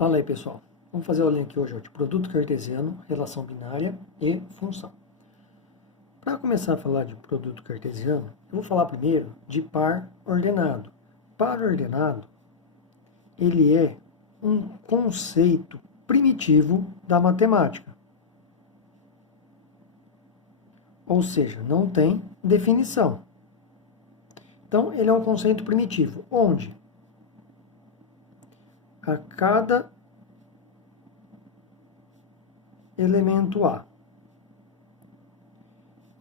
Fala aí, pessoal. Vamos fazer a aulinha aqui hoje de produto cartesiano, relação binária e função. Para começar a falar de produto cartesiano, eu vou falar primeiro de par ordenado. Par ordenado, ele é um conceito primitivo da matemática. Ou seja, não tem definição. Então, ele é um conceito primitivo, onde a cada elemento A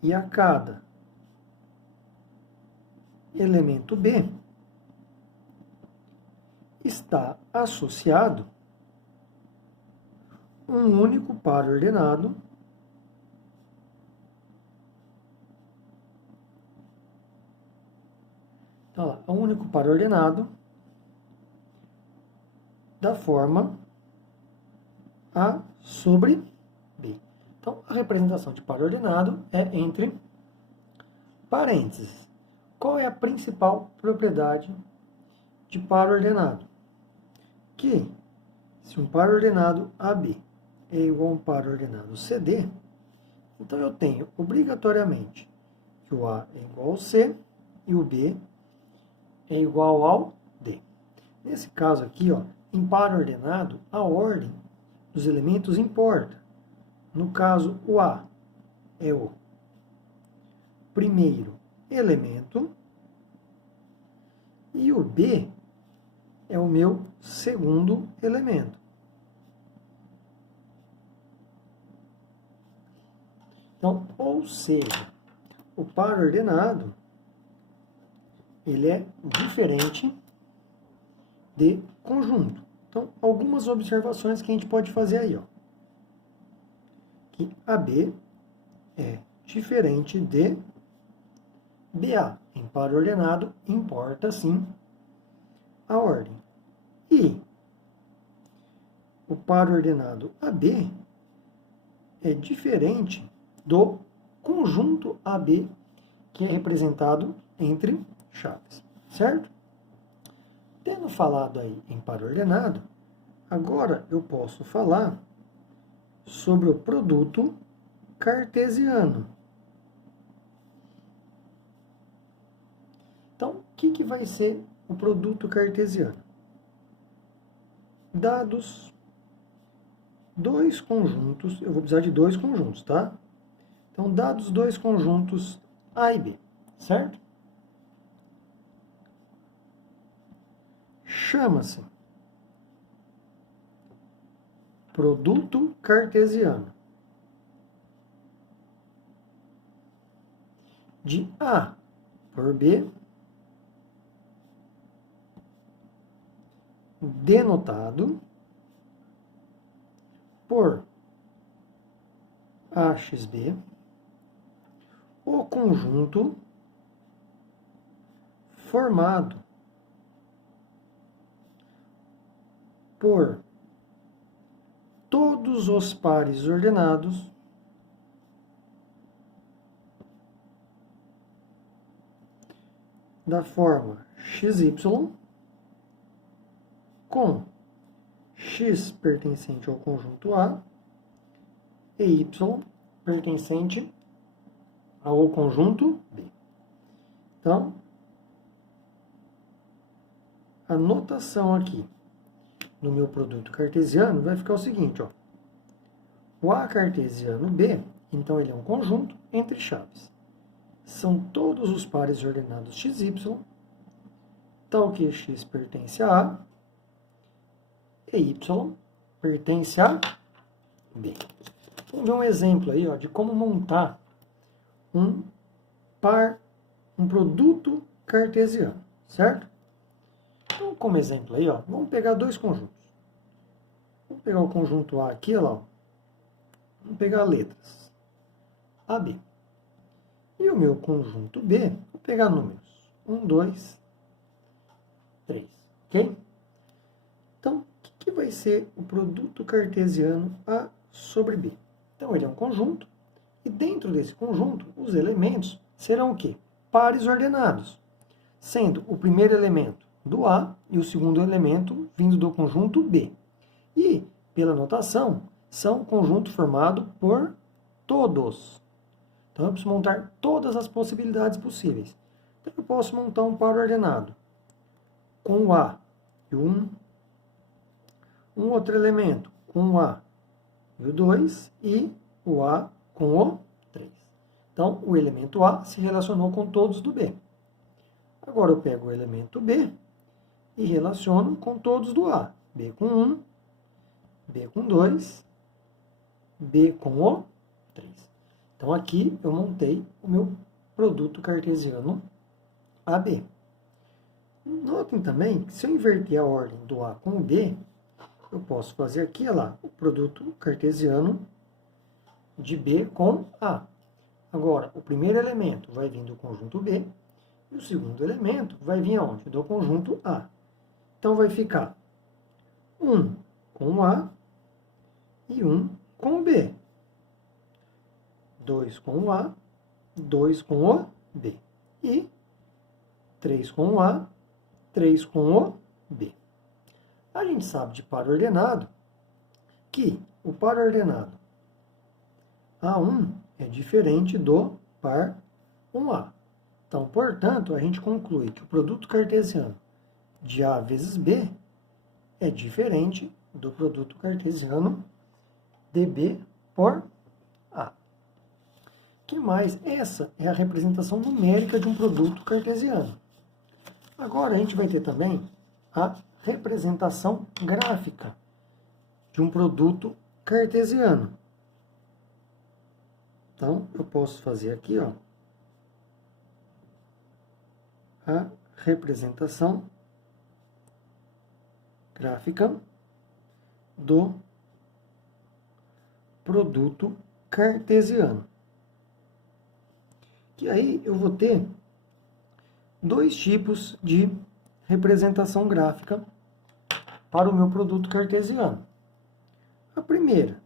e a cada elemento B está associado um único par ordenado um único par ordenado da forma A sobre B. Então, a representação de par ordenado é entre parênteses. Qual é a principal propriedade de par ordenado? Que, se um par ordenado AB é igual a um par ordenado CD, então eu tenho obrigatoriamente que o A é igual ao C e o B é igual ao D. Nesse caso aqui, em par ordenado, a ordem dos elementos importa. No caso, o A é o primeiro elemento e o B é o meu segundo elemento. Então, ou seja, o par ordenado ele é diferente de conjunto. Então, algumas observações que a gente pode fazer aí, que AB é diferente de BA. Em par ordenado, importa sim a ordem. E o par ordenado AB é diferente do conjunto AB, que é representado entre chaves, certo? Tendo falado aí em par ordenado, agora eu posso falar sobre o produto cartesiano. Então, o que vai ser o produto cartesiano? Dados dois conjuntos, eu vou precisar de dois conjuntos, tá? Então, dados dois conjuntos A e B, certo? Chama-se produto cartesiano de A por B, denotado por AXB, o conjunto formado por todos os pares ordenados da forma XY com X pertencente ao conjunto A e Y pertencente ao conjunto B. Então, a notação aqui no meu produto cartesiano vai ficar o seguinte, o A cartesiano B, então ele é um conjunto entre chaves. São todos os pares ordenados XY, tal que X pertence a A e Y pertence a B. Vamos ver um exemplo aí, de como montar um produto cartesiano, certo? Então, como exemplo aí, vamos pegar dois conjuntos. Vamos pegar o conjunto A aqui, vamos pegar letras AB. E o meu conjunto B, vou pegar números 1, 2, 3, ok? Então, o que vai ser o produto cartesiano A sobre B? Então, ele é um conjunto, e dentro desse conjunto, os elementos serão o quê? Pares ordenados, sendo o primeiro elemento do A e o segundo elemento vindo do conjunto B. E, pela notação, são um conjunto formado por todos. Então, eu preciso montar todas as possibilidades possíveis. Então, eu posso montar um par ordenado com o A e o 1, um outro elemento com o A e o 2 e o A com o 3. Então, o elemento A se relacionou com todos do B. Agora, eu pego o elemento B e relaciono com todos do A. B com 1, B com 2, B com o 3. Então, aqui eu montei o meu produto cartesiano AB. Notem também que se eu inverter a ordem do A com o B, eu posso fazer aqui, olha lá, o produto cartesiano de B com A. Agora, o primeiro elemento vai vir do conjunto B e o segundo elemento vai vir aonde? Do conjunto A. Então, vai ficar 1 com o A e 1 com o B. 2 com o A, 2 com o B. E 3 com o A, 3 com o B. A gente sabe de par ordenado que o par ordenado A1 é diferente do par 1A. Então, portanto, a gente conclui que o produto cartesiano de A vezes B é diferente do produto cartesiano de B por A. Que mais? Essa é a representação numérica de um produto cartesiano. Agora, a gente vai ter também a representação gráfica de um produto cartesiano. Então, eu posso fazer aqui, ó, a representação gráfica do produto cartesiano. Que aí eu vou ter dois tipos de representação gráfica para o meu produto cartesiano. A primeira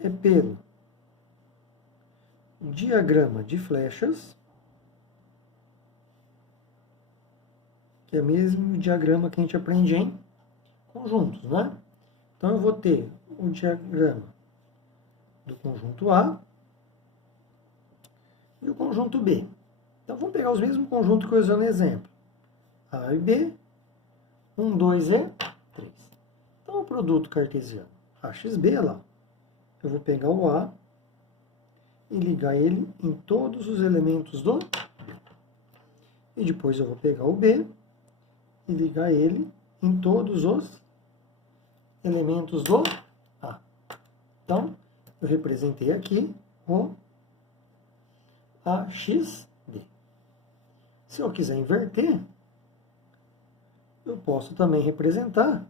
é pelo diagrama de flechas, que é o mesmo diagrama que a gente aprende em conjuntos, né? Então, eu vou ter o diagrama do conjunto A e o conjunto B. Então, vamos pegar os mesmos conjuntos que eu usei no exemplo. A e B, 1, 2 e 3. Então, o produto cartesiano AXB, lá, eu vou pegar o A e ligar ele em todos os elementos do B. E depois eu vou pegar o B e ligar ele em todos os elementos do A. Então, eu representei aqui o AXB. Se eu quiser inverter, eu posso também representar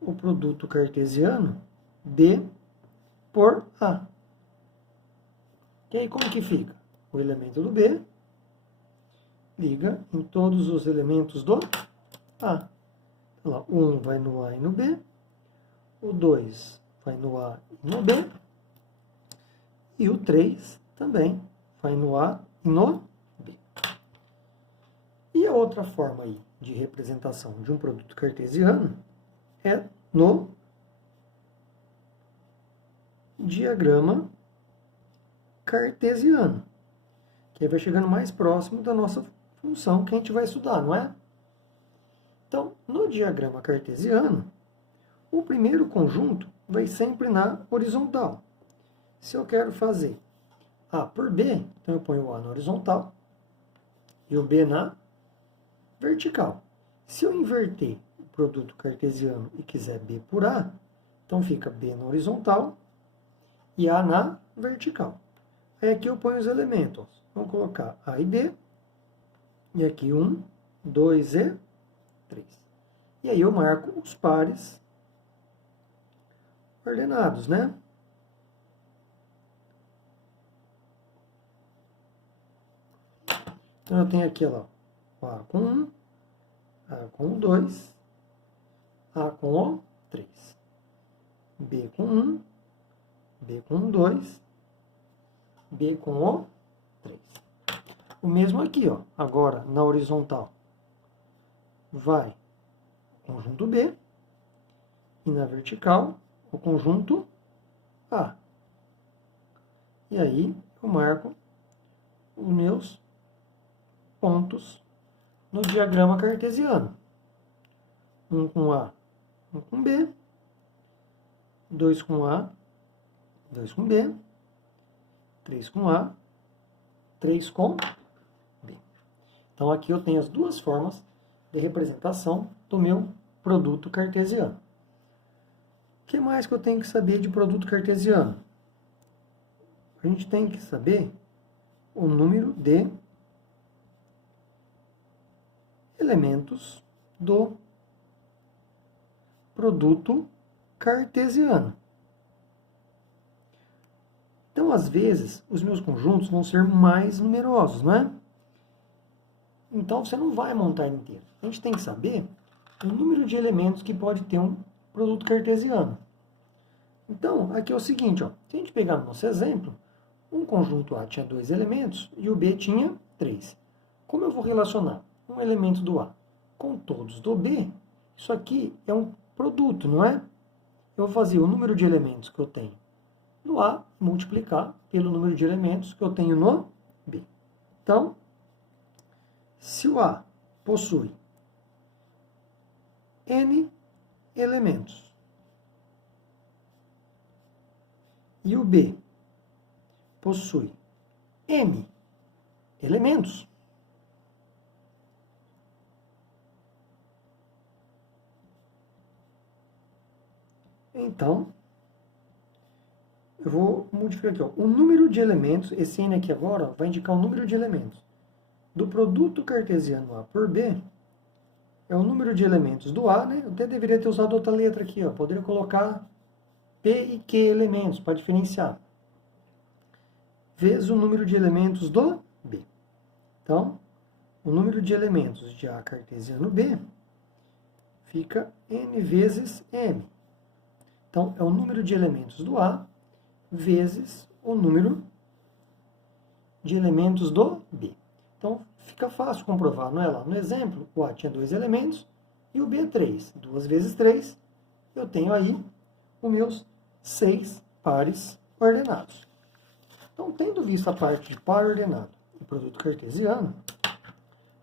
o produto cartesiano B por A. E aí, como que fica? O elemento do B liga em todos os elementos do A. Então, lá, o 1 vai no A e no B, o 2 vai no A e no B, e o 3 também vai no A e no B. E a outra forma aí de representação de um produto cartesiano é no diagrama cartesiano, que aí vai chegando mais próximo da nossa função que a gente vai estudar, não é? Então, no diagrama cartesiano, o primeiro conjunto vai sempre na horizontal. Se eu quero fazer A por B, então eu ponho o A na horizontal e o B na vertical. Se eu inverter o produto cartesiano e quiser B por A, então fica B na horizontal e A na vertical. Aí aqui eu ponho os elementos. Vamos colocar A e B. E aqui 1, 2 e 3. E aí eu marco os pares ordenados, né? Então eu tenho aqui, ó, o A com 1, A com o 2, A com o 3, B com 1, B com o 2, B com o 3. O mesmo aqui, ó, agora na horizontal vai o conjunto B E na vertical, o conjunto A. E aí, eu marco os meus pontos no diagrama cartesiano. Um com A, um com B. 2 com A, 2 com B. 3 com A, 3 com B. Então, aqui eu tenho as duas formas de representação do meu produto cartesiano. O que mais que eu tenho que saber de produto cartesiano? A gente tem que saber o número de elementos do produto cartesiano. Então, às vezes, os meus conjuntos vão ser mais numerosos, não é? Então, você não vai montar inteiro. A gente tem que saber o número de elementos que pode ter um produto cartesiano. Então, aqui é o seguinte, ó, se a gente pegar no nosso exemplo, um conjunto A tinha 2 elementos e o B tinha 3. Como eu vou relacionar um elemento do A com todos do B? Isso aqui é um produto, não é? Eu vou fazer o número de elementos que eu tenho no A multiplicar pelo número de elementos que eu tenho no B. Então, se o A possui N elementos e o B possui M elementos, então, eu vou modificar aqui, ó, o número de elementos, esse N aqui agora, ó, vai indicar o número de elementos do produto cartesiano A por B, é o número de elementos do A, né? Eu até deveria ter usado outra letra aqui, ó, poderia colocar P e Q elementos para diferenciar, vezes o número de elementos do B. Então, o número de elementos de A cartesiano B fica N vezes M. Então, é o número de elementos do A vezes o número de elementos do B. Então, fica fácil comprovar, não é lá? No exemplo, o A tinha 2 elementos e o B 3. 2 vezes 3, eu tenho aí os meus 6 pares ordenados. Então, tendo visto a parte de par ordenado e produto cartesiano,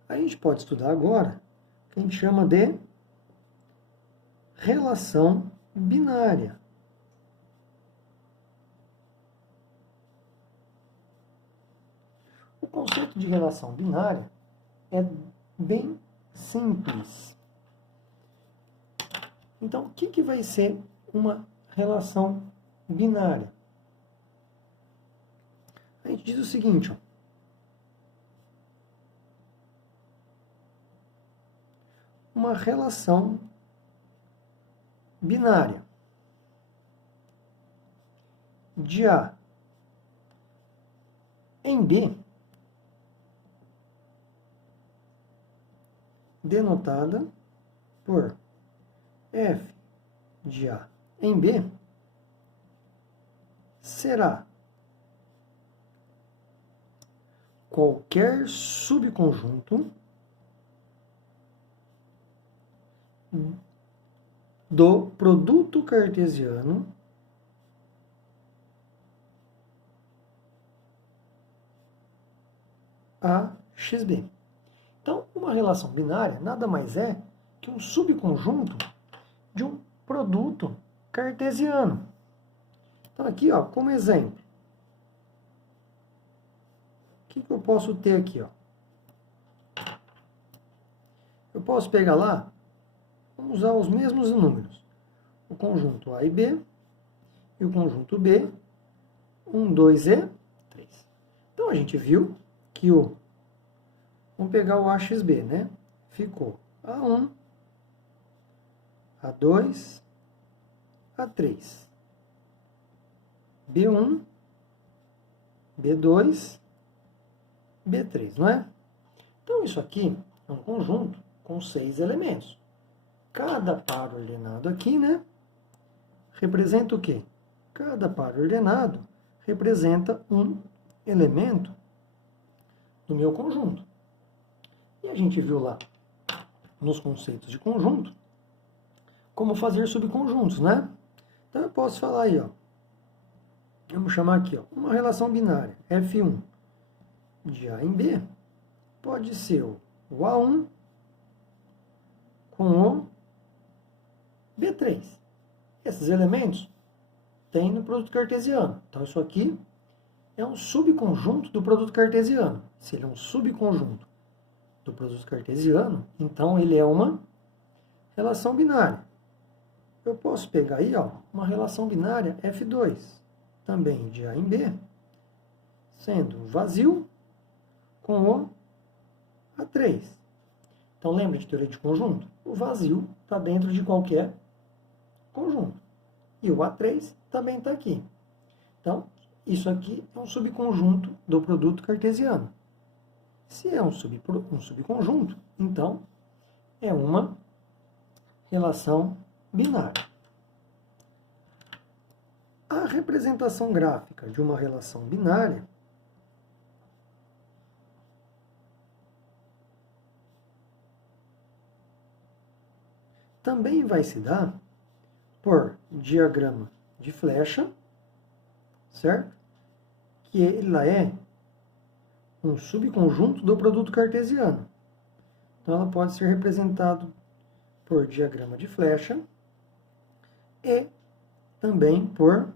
a gente pode estudar agora o que a gente chama de relação binária. O conceito de relação binária é bem simples. Então, o que vai ser uma relação binária? A gente diz o seguinte, ó. Uma relação binária de A em B, denotada por f de A em B, será qualquer subconjunto do produto cartesiano AXB. Então, uma relação binária nada mais é que um subconjunto de um produto cartesiano. Então, aqui, ó, como exemplo, o que eu posso ter aqui? Ó? Eu posso pegar lá, vamos usar os mesmos números. O conjunto A e B e o conjunto B, 1, 2 e 3. Então, a gente viu que vamos pegar o AXB, né? Ficou A1, A2, A3, B1, B2, B3, não é? Então, isso aqui é um conjunto com 6 elementos. Cada par ordenado aqui, né? Representa o quê? Cada par ordenado representa um elemento do meu conjunto. E a gente viu lá, nos conceitos de conjunto, como fazer subconjuntos, né? Então eu posso falar aí, ó. Vamos chamar aqui, ó, uma relação binária, F1 de A em B, pode ser o A1 com o B3. Esses elementos tem no produto cartesiano. Então isso aqui é um subconjunto do produto cartesiano. Se ele é um subconjunto do produto cartesiano, então ele é uma relação binária. Eu posso pegar aí, ó, uma relação binária F2, também de A em B, sendo vazio com o A3. Então lembra de teoria de conjunto? O vazio está dentro de qualquer conjunto. E o A3 também está aqui. Então, isso aqui é um subconjunto do produto cartesiano. Se é um subconjunto, então é uma relação binária. A representação gráfica de uma relação binária também vai se dar por diagrama de flecha, certo? Que ela é um subconjunto do produto cartesiano. Então, ela pode ser representada por diagrama de flecha e também por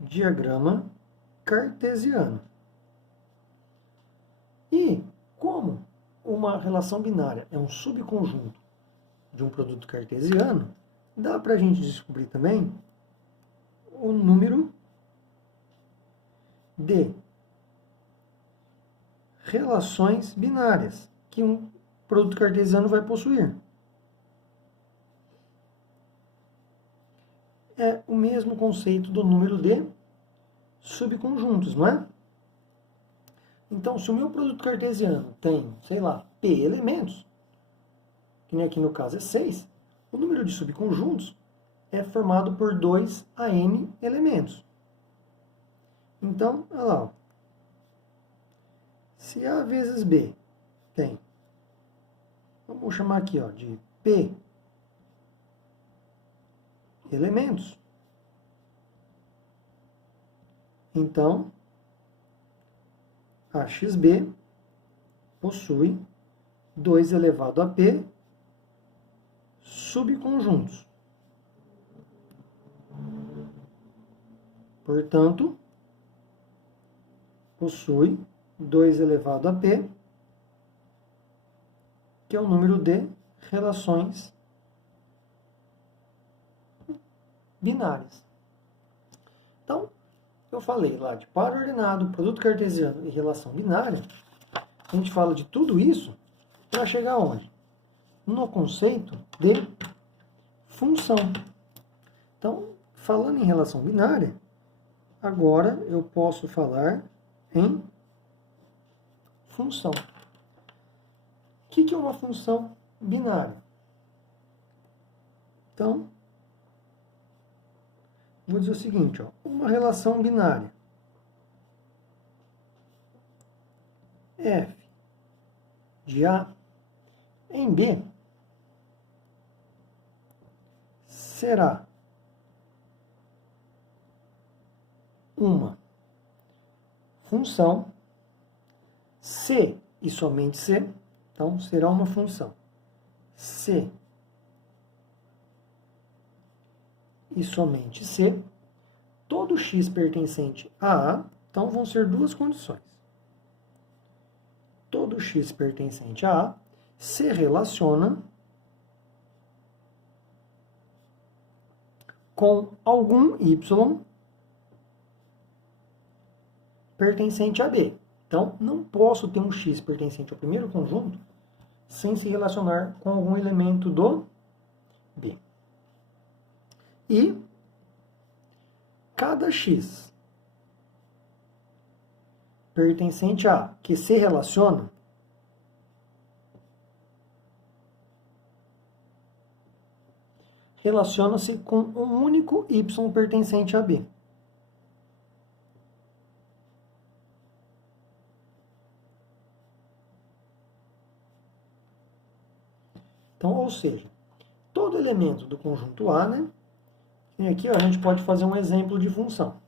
diagrama cartesiano. E como uma relação binária é um subconjunto de um produto cartesiano, dá para a gente descobrir também o número de relações binárias que um produto cartesiano vai possuir. É o mesmo conceito do número de subconjuntos, não é? Então, se o meu produto cartesiano tem, sei lá, P elementos, que nem aqui no caso é 6, o número de subconjuntos é formado por 2 a n elementos. Então, olha lá, ó. Se A vezes B tem, vamos chamar aqui, ó, de P elementos, então a XB possui 2 elevado a P subconjuntos. Portanto, possui 2 elevado a P, que é o número de relações binárias. Então, eu falei lá de par ordenado, produto cartesiano e relação binária. A gente fala de tudo isso para chegar onde? No conceito de função. Então, falando em relação binária, agora eu posso falar em função. O que é uma função binária? Então, vou dizer o seguinte, ó, uma relação binária f de A em B será uma função C e somente C, então será uma função C e somente C, todo x pertencente a A, então vão ser duas condições. Todo x pertencente a A se relaciona com algum y pertencente a B. Então, não posso ter um x pertencente ao primeiro conjunto sem se relacionar com algum elemento do B. E cada x pertencente a A que se relaciona relaciona-se com um único y pertencente a B. Então, ou seja, todo elemento do conjunto A, né? E aqui ó, a gente pode fazer um exemplo de função.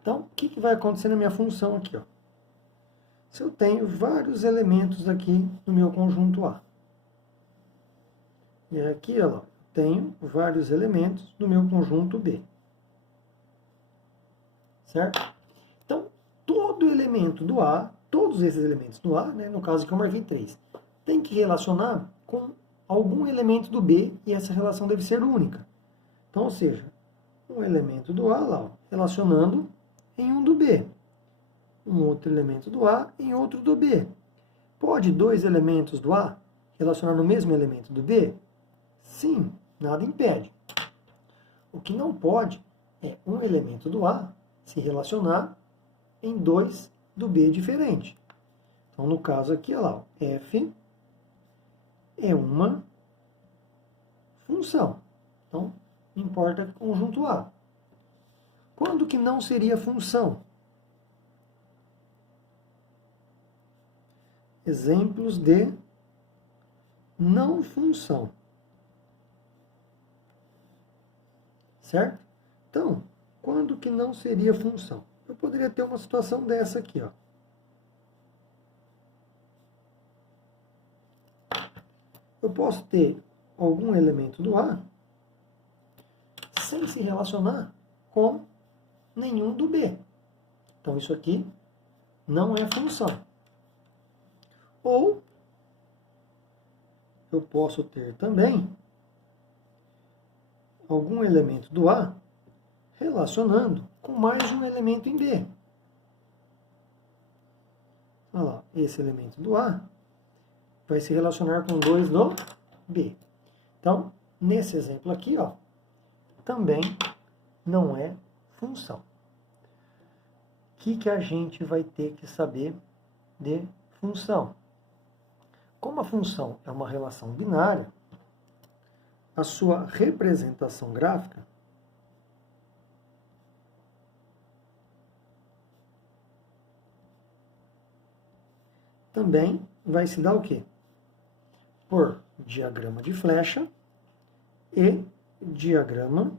Então, o que vai acontecer na minha função aqui? Ó? Se eu tenho vários elementos aqui no meu conjunto A. E aqui, ó, tenho vários elementos no meu conjunto B. Certo? Então, todo elemento do A, todos esses elementos do A, né, no caso aqui eu marquei 3, tem que relacionar com algum elemento do B e essa relação deve ser única. Então, ou seja, um elemento do A lá, ó, relacionando em um do B. Um outro elemento do A em outro do B. Pode dois elementos do A relacionar no mesmo elemento do B? Sim, nada impede. O que não pode é um elemento do A se relacionar em dois do B diferente. Então, no caso aqui, olha lá, f é uma função. Então, importa conjunto A. Quando que não seria função? Exemplos de não função. Certo? Então, quando que não seria função? Eu poderia ter uma situação dessa aqui, ó. Eu posso ter algum elemento do A sem se relacionar com nenhum do B. Então, isso aqui não é função. Ou eu posso ter também algum elemento do A relacionando com mais um elemento em B. Olha lá, esse elemento do A vai se relacionar com dois do B. Então, nesse exemplo aqui, ó, também não é função. O que a gente vai ter que saber de função? Como a função é uma relação binária, a sua representação gráfica também vai se dar o quê? Por diagrama de flecha e diagrama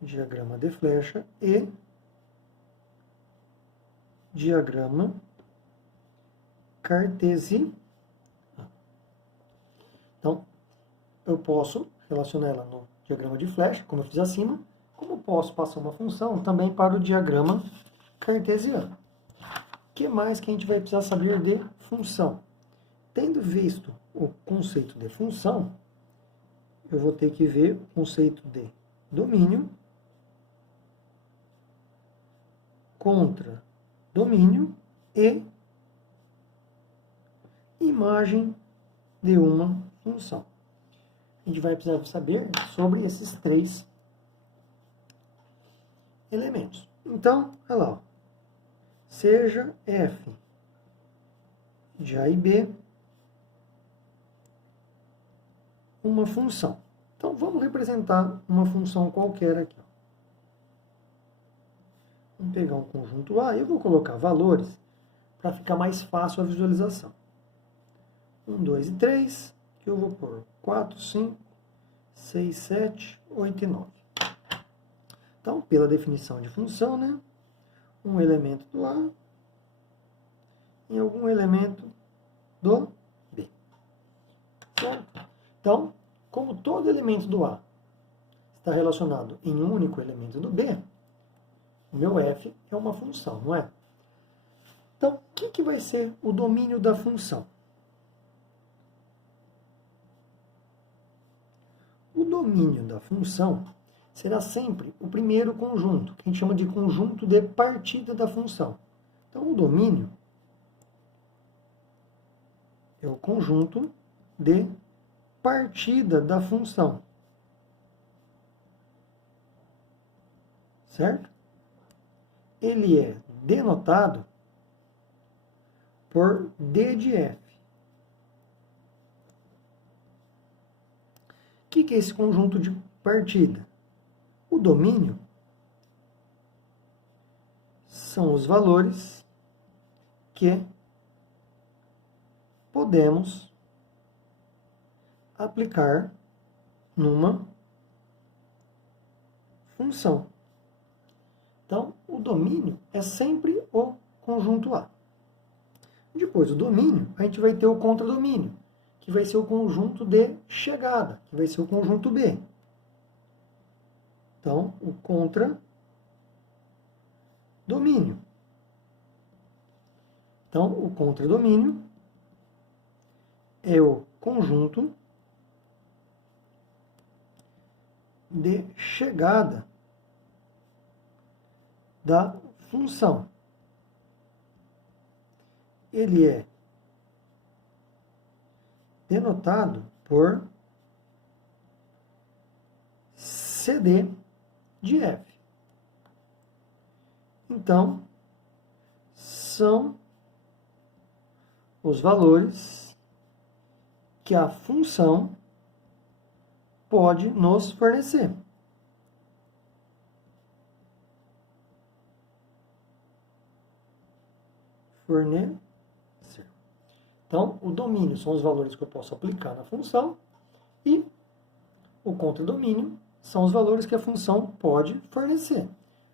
de flecha e diagrama cartesiano. Então, eu posso relacionar ela no diagrama de flecha, como eu fiz acima, como posso passar uma função também para o diagrama cartesiano. O que mais que a gente vai precisar saber de função? Tendo visto o conceito de função, eu vou ter que ver o conceito de domínio contra domínio e imagem de uma função. A gente vai precisar saber sobre esses três elementos. Então, olha lá, ó. Seja f de A e B uma função. Então, vamos representar uma função qualquer aqui. Ó. Vamos pegar um conjunto A e eu vou colocar valores para ficar mais fácil a visualização. 1, 2 e 3, que eu vou pôr 4, 5, 6, 7, 8 e 9. Então, pela definição de função, né? Um elemento do A em algum elemento do B. Certo? Então, como todo elemento do A está relacionado em um único elemento do B, o meu f é uma função, não é? Então, o que vai ser o domínio da função? O domínio da função será sempre o primeiro conjunto, que a gente chama de conjunto de partida da função. Então, o domínio é o conjunto de partida da função. Certo? Ele é denotado por D de F. O que é esse conjunto de partida? O domínio são os valores que podemos aplicar numa função. Então, o domínio é sempre o conjunto A. Depois do domínio, a gente vai ter o contradomínio, que vai ser o conjunto de chegada, que vai ser o conjunto B. Então, o contradomínio. Então, o contradomínio é o conjunto de chegada da função. Ele é denotado por CD de F. Então, são os valores que a função pode nos fornecer. Então, o domínio são os valores que eu posso aplicar na função e o contradomínio são os valores que a função pode fornecer.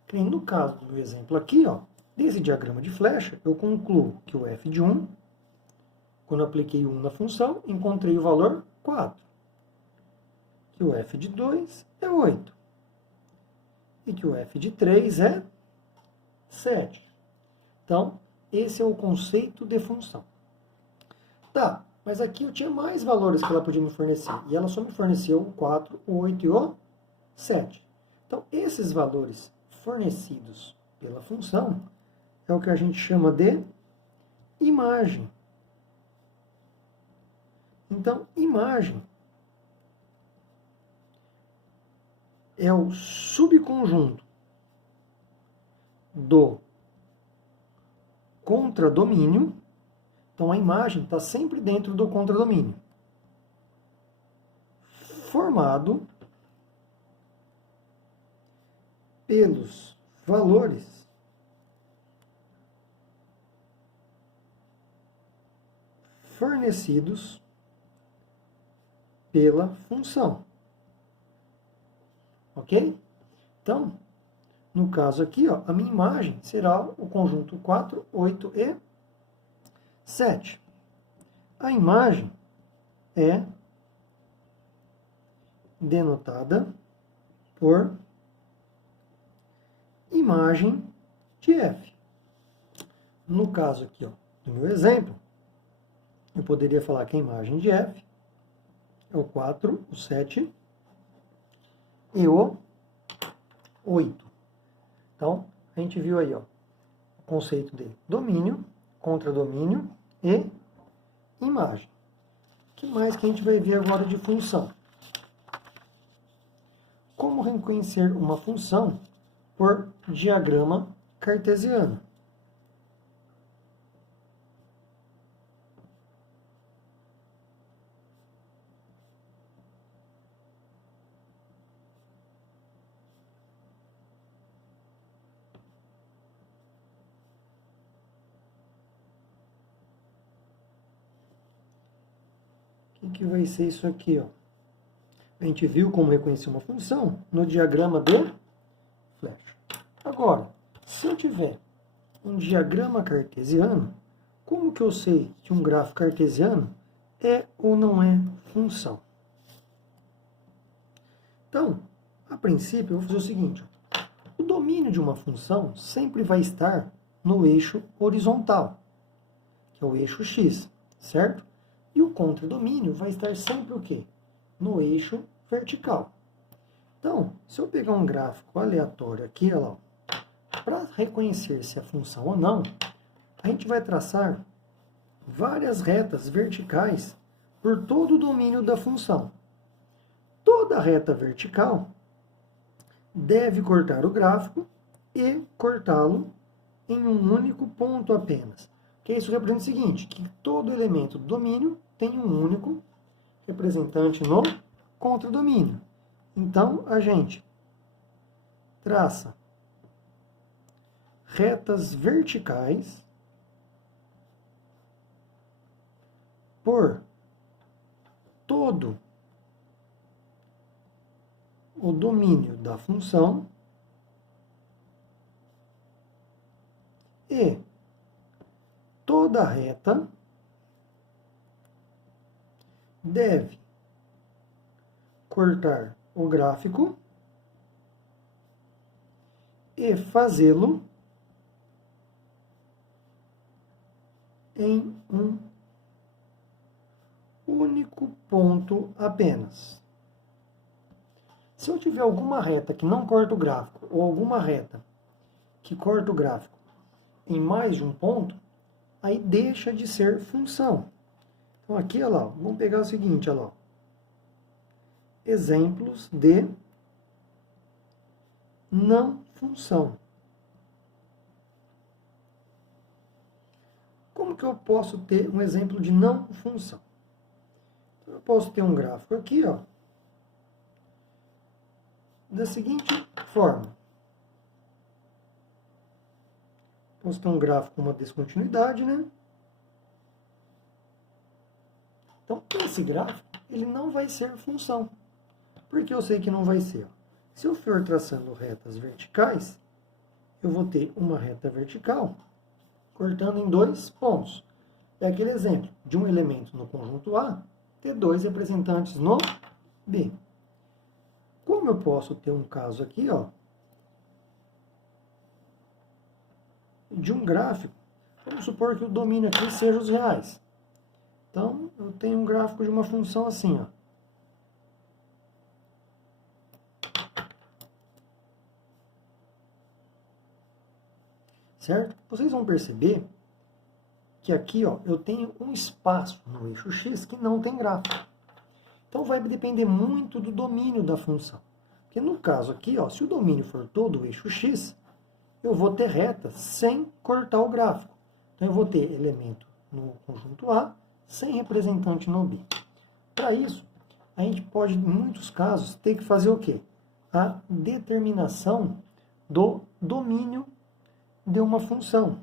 Que nem no caso do exemplo aqui, ó, desse diagrama de flecha, eu concluo que o f de 1, quando eu apliquei 1 na função, encontrei o valor 4. Que o f de 2 é 8. E que o f de 3 é 7. Então, esse é o conceito de função. Tá, mas aqui eu tinha mais valores que ela podia me fornecer. E ela só me forneceu o 4, o 8 e o 7. Então, esses valores fornecidos pela função é o que a gente chama de imagem. Então, imagem é o subconjunto do contradomínio. Então, a imagem está sempre dentro do contradomínio, formado pelos valores fornecidos pela função. Ok? Então, no caso aqui, ó, a minha imagem será o conjunto 4, 8 e 7. A imagem é denotada por imagem de F. No caso aqui, ó, do meu exemplo, eu poderia falar que a imagem de F é o 4, o 7 e o 8. Então, a gente viu aí, ó, o conceito de domínio, contradomínio e imagem. O que mais que a gente vai ver agora de função? Como reconhecer uma função por diagrama cartesiano? O que vai ser isso aqui, ó? A gente viu como reconhecer uma função no diagrama de flecha. Agora, se eu tiver um diagrama cartesiano, como que eu sei que um gráfico cartesiano é ou não é função? Então, a princípio, eu vou fazer o seguinte. O domínio de uma função sempre vai estar no eixo horizontal, que é o eixo x, certo? E o contradomínio vai estar sempre o quê? No eixo vertical. Então, se eu pegar um gráfico aleatório aqui, olha lá, para reconhecer se é função ou não, a gente vai traçar várias retas verticais por todo o domínio da função. Toda reta vertical deve cortar o gráfico e cortá-lo em um único ponto apenas. Que isso representa o seguinte, que todo elemento do domínio tem um único representante no contradomínio. Então, a gente traça retas verticais por todo o domínio da função e toda reta deve cortar o gráfico e fazê-lo em um único ponto apenas. Se eu tiver alguma reta que não corta o gráfico, ou alguma reta que corta o gráfico em mais de um ponto, aí deixa de ser função. Então aqui, olha lá, vamos pegar o seguinte, olha lá. Exemplos de não função. Como que eu posso ter um exemplo de não função? Eu posso ter um gráfico aqui, ó, da seguinte forma. Posso ter um gráfico com uma descontinuidade, né? Então, esse gráfico, ele não vai ser função. Por que eu sei que não vai ser? Se eu for traçando retas verticais, eu vou ter uma reta vertical cortando em dois pontos. É aquele exemplo de um elemento no conjunto A ter dois representantes no B. Como eu posso ter um caso aqui, ó, de um gráfico, vamos supor que o domínio aqui seja os reais. Então, eu tenho um gráfico de uma função assim, ó. Certo? Vocês vão perceber que aqui, ó, eu tenho um espaço no eixo x que não tem gráfico. Então vai depender muito do domínio da função. Porque no caso aqui, ó, se o domínio for todo o eixo x, eu vou ter retas sem cortar o gráfico. Então eu vou ter elemento no conjunto A sem representante no B. Para isso, a gente pode, em muitos casos, ter que fazer o quê? A determinação do domínio de uma função.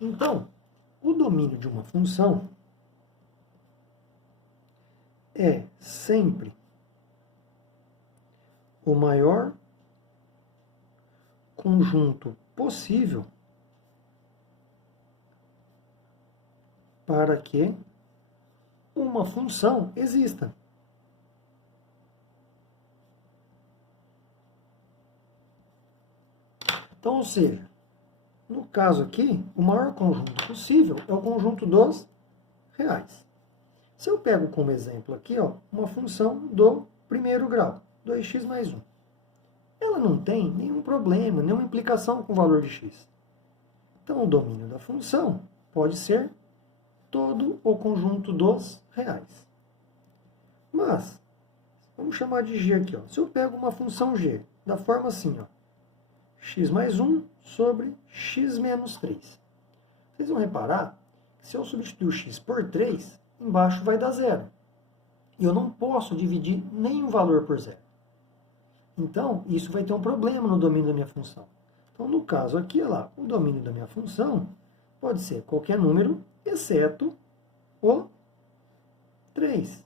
Então, o domínio de uma função é sempre o maior conjunto possível para que uma função exista. Então, ou seja, no caso aqui, o maior conjunto possível é o conjunto dos reais. Se eu pego como exemplo aqui, ó, uma função do primeiro grau, 2x mais 1. Ela não tem nenhum problema, nenhuma implicação com o valor de x. Então, o domínio da função pode ser todo o conjunto dos reais. Mas, vamos chamar de g aqui, ó. Se eu pego uma função g, da forma assim, ó, x mais 1 sobre x menos 3. Vocês vão reparar que se eu substituir o x por 3, embaixo vai dar zero. E eu não posso dividir nenhum valor por zero. Então, isso vai ter um problema no domínio da minha função. Então, no caso aqui, olha lá, o domínio da minha função pode ser qualquer número, exceto o 3.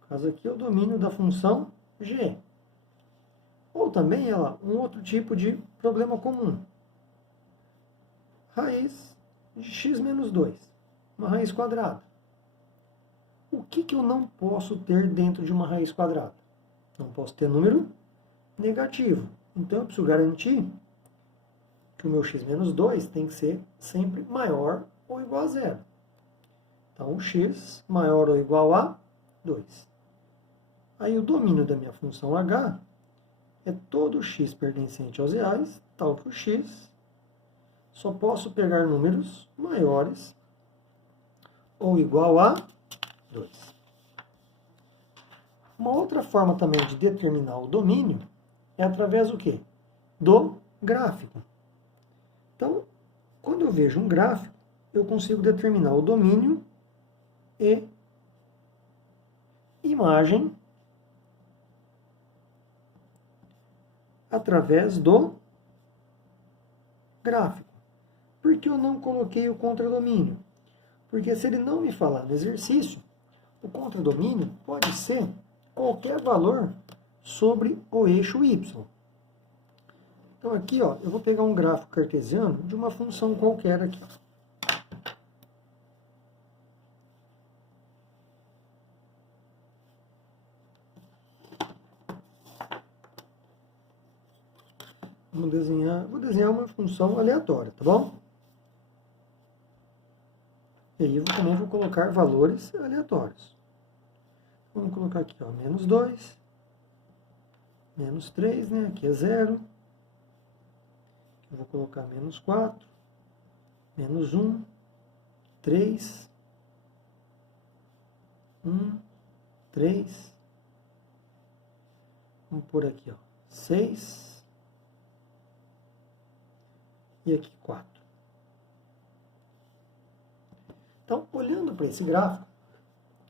No caso aqui, é o domínio da função g. Ou também, olha lá, um outro tipo de problema comum. Raiz de x menos 2. Uma raiz quadrada. O que eu não posso ter dentro de uma raiz quadrada? Não posso ter número negativo. Então, eu preciso garantir que o meu x menos 2 tem que ser sempre maior ou igual a zero. Então, o x maior ou igual a 2. Aí, o domínio da minha função h é todo o x pertencente aos reais, tal que o x. Só posso pegar números maiores ou igual a 2. Uma outra forma também de determinar o domínio é através do quê? Do gráfico. Então, quando eu vejo um gráfico, eu consigo determinar o domínio e imagem através do gráfico. Por que eu não coloquei o contradomínio? Porque se ele não me falar no exercício, o contradomínio pode ser qualquer valor sobre o eixo y. Então aqui, ó, eu vou pegar um gráfico cartesiano de uma função qualquer aqui. Vou desenhar uma função aleatória, tá bom? E aí eu também vou colocar valores aleatórios. Vamos colocar aqui, ó, menos 2, menos 3, né? Aqui é 0. Eu vou colocar menos 4, menos 1, 3, 1, 3. Vamos pôr aqui, ó, 6. E aqui 4. Então, olhando para esse gráfico,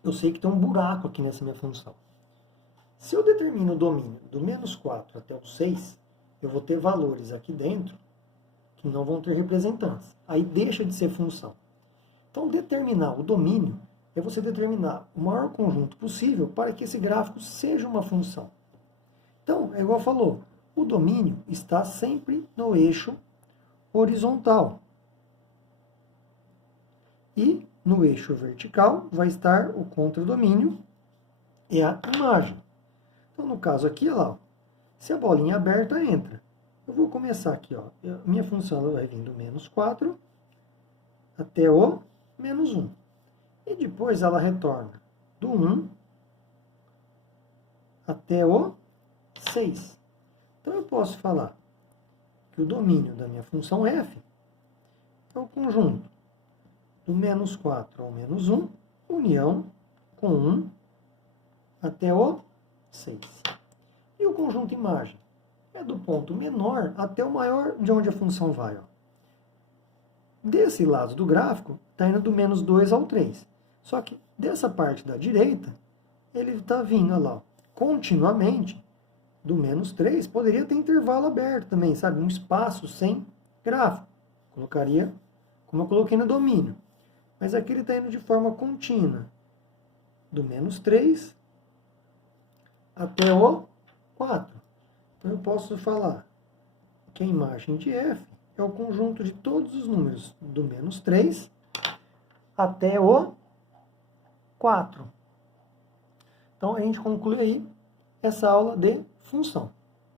eu sei que tem um buraco aqui nessa minha função. Se eu determino o domínio do menos 4 até o 6, eu vou ter valores aqui dentro que não vão ter representantes. Aí deixa de ser função. Então, determinar o domínio é você determinar o maior conjunto possível para que esse gráfico seja uma função. Então, é igual falou, o domínio está sempre no eixo horizontal. E no eixo vertical vai estar o contradomínio e a imagem. Então, no caso aqui, olha lá, se a bolinha aberta entra, eu vou começar aqui, ó, minha função ela vai vir do menos 4 até o menos 1. E depois ela retorna do 1 até o 6. Então, eu posso falar que o domínio da minha função f é o conjunto do menos 4 ao menos 1, união com 1 até o 6. E o conjunto imagem é do ponto menor até o maior de onde a função vai. Ó. Desse lado do gráfico, está indo do menos 2 ao 3. Só que dessa parte da direita, ele está vindo, olha lá, ó, continuamente do menos 3, poderia ter intervalo aberto também, sabe? Um espaço sem gráfico. Colocaria como eu coloquei no domínio. Mas aqui ele está indo de forma contínua. Do menos 3 até o 4. Então eu posso falar que a imagem de f é o conjunto de todos os números do menos 3 até o 4. Então a gente conclui aí essa aula de função.